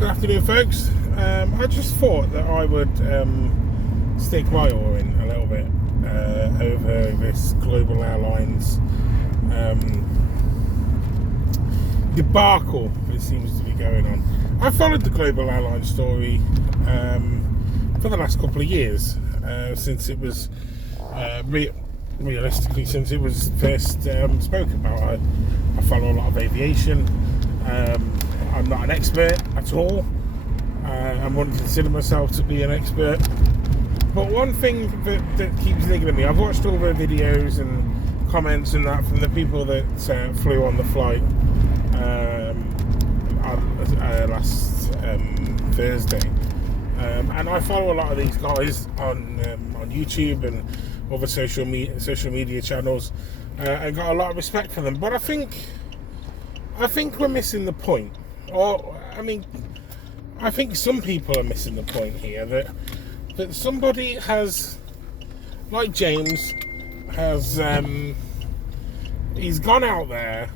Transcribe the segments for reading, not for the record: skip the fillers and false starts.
Good afternoon, folks. I just thought that I would stick my oar in a little bit over this global airlines debacle that seems to be going on. I followed the global airline story for the last couple of years since it was realistically since it was first spoke about. I follow a lot of aviation. I'm not an expert at all. I wouldn't consider myself to be an expert. But one thing that keeps niggling me, I've watched all the videos and comments and that from the people that flew on the flight last Thursday. And I follow a lot of these guys on YouTube and other social media channels, and got a lot of respect for them. But I think we're missing the point. I think some people are missing the point here, that somebody has, like James, he's gone out there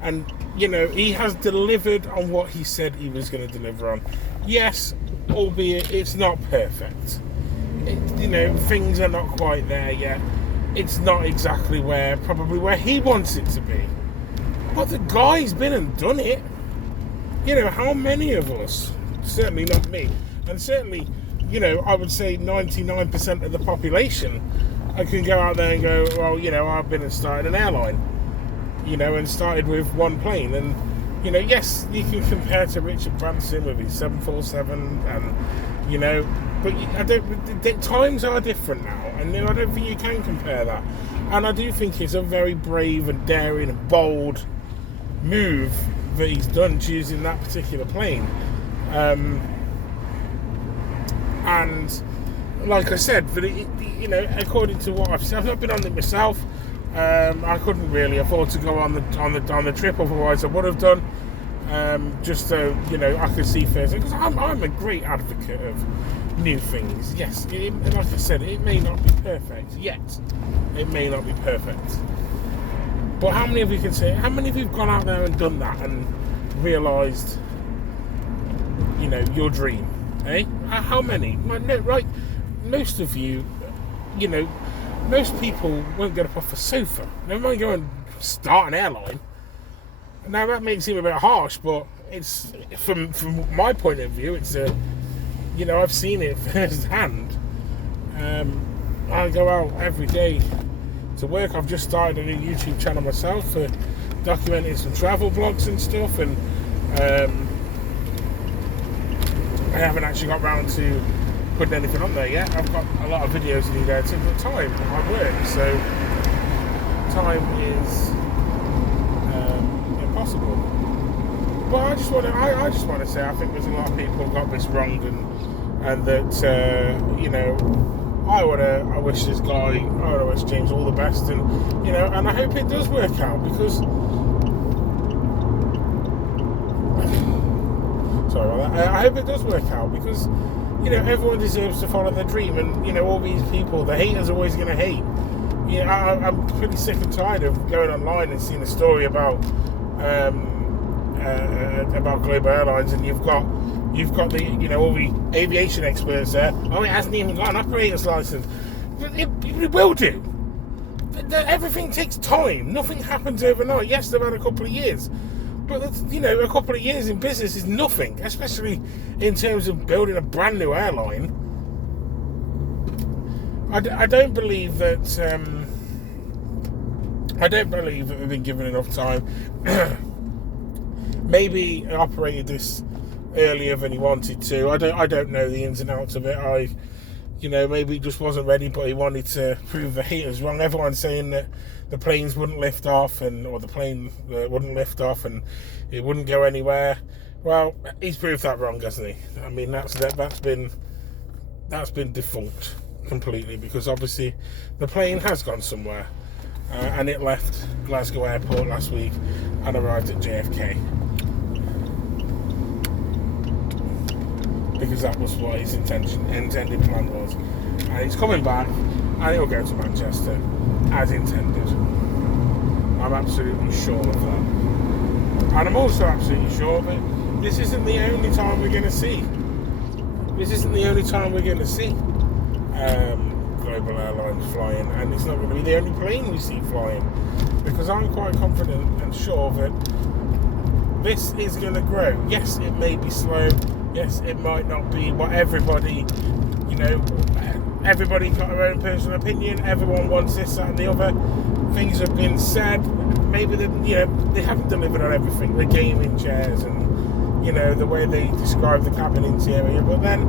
and, he has delivered on what he said he was going to deliver on. Yes, albeit it's not perfect. Things are not quite there yet. It's not exactly probably where he wants it to be. But the guy's been and done it. How many of us, certainly not me, and certainly, I would say 99% of the population, I can go out there and go, well, I've been and started an airline, and started with one plane. And, yes, you can compare to Richard Branson with his 747, and, but times are different now, and I don't think you can compare that. And I do think it's a very brave and daring and bold move that he's done choosing that particular plane. And like I said, but according to what I've said, I've not been on it myself. I couldn't really afford to go on the trip, otherwise I would have done. Just so I could see first, because I'm a great advocate of new things. Yes, like I said, it may not be perfect yet. It may not be perfect. But how many of you can say? How many of you have gone out there and done that and realised, your dream? Eh? How many? Right? Most of you, most people won't get up off the sofa. They might go and start an airline. Now that may seem a bit harsh, but it's from my point of view, it's I've seen it firsthand. I go out every day to work. I've just started a new YouTube channel myself for documenting some travel vlogs and stuff, and I haven't actually got round to putting anything on there yet. I've got a lot of videos to do there too, but time at work, so time is impossible. But I just want to say I think there's a lot of people who got this wrong, and that I wish this guy, I wish James all the best, and and I hope it does work out, because sorry about that. I hope it does work out, because everyone deserves to follow their dream, and all these people, the haters are always going to hate. I'm pretty sick and tired of going online and seeing a story about global airlines, and you've got the all the aviation experts there. Oh, it hasn't even got an operator's license. It will do. Everything takes time. Nothing happens overnight. Yes, they've had a couple of years, but a couple of years in business is nothing, especially in terms of building a brand new airline. I don't believe that. I don't believe that we've been given enough time. Maybe he operated this earlier than he wanted to. I don't know the ins and outs of it. Maybe he just wasn't ready, but he wanted to prove the haters wrong. Everyone's saying that the planes wouldn't lift off, or the plane wouldn't lift off, and it wouldn't go anywhere. Well, he's proved that wrong, hasn't he? I mean, that's been defunct completely, because obviously the plane has gone somewhere, and it left Glasgow Airport last week and arrived at JFK. Because that was what his intended plan was. And he's coming back, and he'll go to Manchester as intended. I'm absolutely sure of that. And I'm also absolutely sure of it this isn't the only time we're going to see. This isn't the only time we're going to see global airlines flying, and it's not going to be the only plane we see flying, because I'm quite confident and sure that this is going to grow. Yes, it may be slow. Yes, it might not be what everybody, everybody got their own personal opinion. Everyone wants this, that, and the other. Things have been said. Maybe they haven't delivered on everything. The gaming chairs and the way they describe the cabin interior. But then,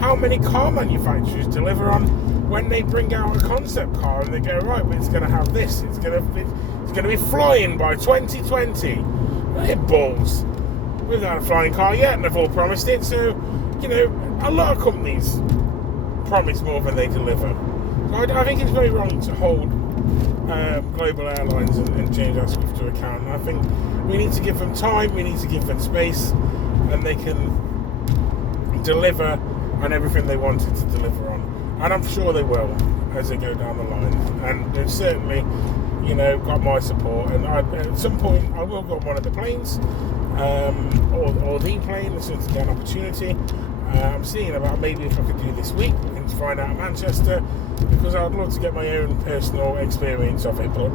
how many car manufacturers deliver on when they bring out a concept car and they go, right, but it's going to have this. It's going to be flying by 2020. They're balls. We've not had a flying car yet, and they've all promised it. So, a lot of companies promise more than they deliver. So I think it's very wrong to hold global airlines and James Asquith to account. And I think we need to give them time, we need to give them space, and they can deliver on everything they wanted to deliver on. And I'm sure they will as they go down the line. And they've certainly, got my support. And at some point, I will go on one of the planes, or the plane as soon as I get an opportunity. I'm seeing about maybe if I could do this week and find out Manchester, because I'd love to get my own personal experience of it, but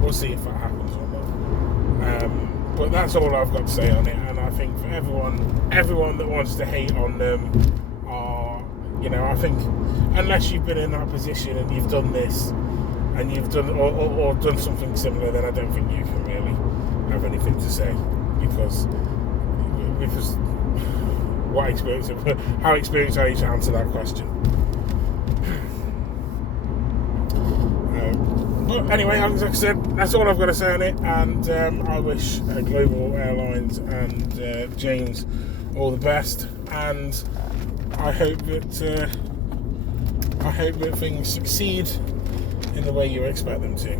we'll see if that happens or not. But that's all I've got to say on it, and I think for everyone that wants to hate on them, I think unless you've been in that position and you've done this, and you've done or done something similar, then I don't think you can really have anything to say, because how experienced are you to answer that question? But anyway, as I said, that's all I've got to say on it, and I wish Global Airlines and James all the best, and I hope that things succeed in the way you expect them to.